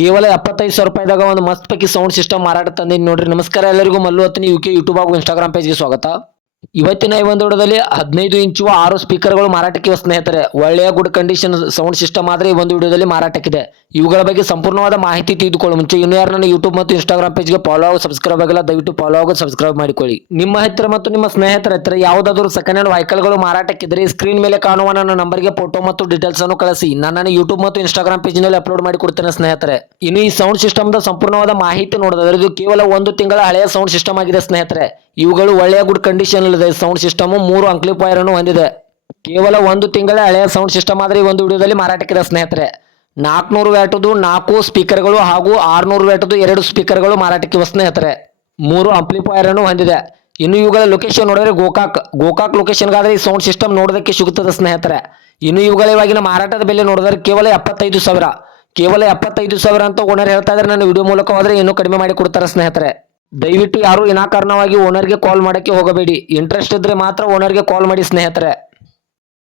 ಕೇವಲ ಎಪ್ಪತ್ತೈದು ಸಾವಿರ ರೂಪಾಯಿದಾಗ ಒಂದು ಮಸ್ತ್ ಪೈಕಿ ಸೌಂಡ್ ಸಿಸ್ಟಮ್ ಮಾರಾಟ ತಂದಿನಿ ನೋಡ್ರಿ. ನಮಸ್ಕಾರ ಎಲ್ಲರಿಗೂ. Mallu Hattini. U K YouTube ಹಾಗೂ ಇನ್ಸ್ಟಾಗ್ರಾಮ್ ಪೇಜ್ಗೆ ಸ್ವಾಗತ. ಇವತ್ತಿನ ಈ ಒಂದು ವಿಡಿಯೋದಲ್ಲಿ ಹದಿನೈದು ಇಂಚು ಆರು ಸ್ಪೀಕರ್ಗಳು ಮಾರಾಟಕ್ಕೆ ಸ್ನೇಹಿತರೆ, ಒಳ್ಳೆಯ ಗುಡ್ ಕಂಡೀಷನ್ ಸೌಂಡ್ ಸಿಸ್ಟಮ್ ಆದರೆ ಈ ಒಂದು ವಿಡಿಯೋದಲ್ಲಿ ಮಾರಾಟಕ್ಕಿದೆ. ಇವುಗಳ ಬಗ್ಗೆ ಸಂಪೂರ್ಣವಾದ ಮಾಹಿತಿ ತಿಳಿದುಕೊಳ್ಳುವ ಮುಂಚೆ ಇನ್ನು ಯಾರು ನನ್ನ ಯೂಟ್ಯೂಬ್ ಮತ್ತು ಇನ್ಸ್ಟಾಗ್ರಾಮ್ ಪೇಜ್ಗೆ ಫಾಲೋ ಆಗೋ ಸಬ್ಸ್ಕ್ರೈಬ್ ಆಗಿಲ್ಲ, ದಯವಿಟ್ಟು ಫಾಲೋ ಆಗೋ ಸಬ್ಸ್ಕ್ರೈಬ್ ಮಾಡಿಕೊಳ್ಳಿ. ನಿಮ್ಮ ಹತ್ತಿರ ಮತ್ತು ನಿಮ್ಮ ಸ್ನೇಹಿತರ ಹತ್ತಿರ ಯಾವುದಾದರೂ ಸೆಕೆಂಡ್ ಹ್ಯಾಂಡ್ ವೆಹಿಕಲ್ಗಳು ಮಾರಾಟಕ್ಕಿದ್ರೆ ಸ್ಕ್ರೀನ್ ಮೇಲೆ ಕಾಣುವ ನನ್ನ ನಂಬರ್ಗೆ ಫೋಟೋ ಮತ್ತು ಡೀಟೇಲ್ಸ್ ಅನ್ನು ಕಳಿಸಿ. ನಾನು ನನ್ನ ಯೂಟ್ಯೂಬ್ ಮತ್ತು ಇನ್ಸ್ಟಾಗ್ರಾಮ್ ಪೇಜ್ನಲ್ಲಿ ಅಪ್ಲೋಡ್ ಮಾಡಿ ಕೊಡ್ತೇನೆ ಸ್ನೇಹಿತರೆ. ಇನ್ನು ಈ ಸೌಂಡ್ ಸಿಸ್ಟಮ್ದ ಸಂಪೂರ್ಣವಾದ ಮಾಹಿತಿ ನೋಡೋದಾದ್ರೆ ಇದು ಕೇವಲ ಒಂದು ತಿಂಗಳ ಹಳೆಯ ಸೌಂಡ್ ಸಿಸ್ಟಮ್ ಆಗಿದೆ ಸ್ನೇಹಿತರೆ. ಇವುಗಳು ಒಳ್ಳೆಯ ಗುಡ್ ಕಂಡೀಷನ್ ಇದೆ ಸೌಂಡ್ ಸಿಸ್ಟಮ್ ಮೂರು ಅಂಕ್ಲಿಫೈರ್ ಅನ್ನು ಹೊಂದಿದೆ. ಕೇವಲ ಒಂದು ತಿಂಗಳ ಹಳೆಯ ಸೌಂಡ್ ಸಿಸ್ಟಮ್ ಆದರೆ ಈ ಒಂದು ವಿಡಿಯೋದಲ್ಲಿ ಮಾರಾಟಕ್ಕಿದೆ ಸ್ನೇಹಿತರೆ. ನಾಲ್ಕುನೂರು ವ್ಯಾಟದು ನಾಲ್ಕು ಸ್ಪೀಕರ್ಗಳು ಹಾಗೂ ಆರುನೂರು ವ್ಯಾಟದು ಎರಡು ಸ್ಪೀಕರ್ಗಳು ಮಾರಾಟಕ್ಕಿವೆ ಸ್ನೇಹಿತರೆ. ಮೂರು ಅಂಪ್ಲಿಫೈರ್ ಅನ್ನು ಹೊಂದಿದೆ. ಇನ್ನು ಇವುಗಳ ಲೊಕೇಶನ್ ನೋಡಿದ್ರೆ ಗೋಕಾಕ್ ಗೋಕಾಕ್ ಲೊಕೇಶನ್ಗಾದ್ರೆ ಈ ಸೌಂಡ್ ಸಿಸ್ಟಮ್ ನೋಡೋದಕ್ಕೆ ಸಿಗುತ್ತದೆ ಸ್ನೇಹಿತರೆ. ಇನ್ನು ಇವುಗಳ ಇವಾಗಿನ ಮಾರಾಟದ ಬೆಲೆ ನೋಡಿದ್ರೆ ಕೇವಲ ಎಪ್ಪತ್ತೈದು ಸಾವಿರ. ಕೇವಲ ಎಪ್ಪತ್ತೈದು ಸಾವಿರ ಅಂತ ಓನರ್ ಹೇಳ್ತಾ ಇದ್ರೆ ನಾನು ವಿಡಿಯೋ ಮೂಲಕ ಇನ್ನೂ ಕಡಿಮೆ ಮಾಡಿ ಕೊಡ್ತಾರೆ ಸ್ನೇಹಿತರೆ. ದಯವಿಟ್ಟು ಯಾರು ವಿನಾಕಾರಣವಾಗಿ ಓನರ್ಗೆ ಕಾಲ್ ಮಾಡಕ್ಕೆ ಹೋಗಬೇಡಿ. ಇಂಟ್ರೆಸ್ಟ್ ಇದ್ರೆ ಮಾತ್ರ ಓನರ್ಗೆ ಕಾಲ್ ಮಾಡಿ ಸ್ನೇಹಿತರೆ.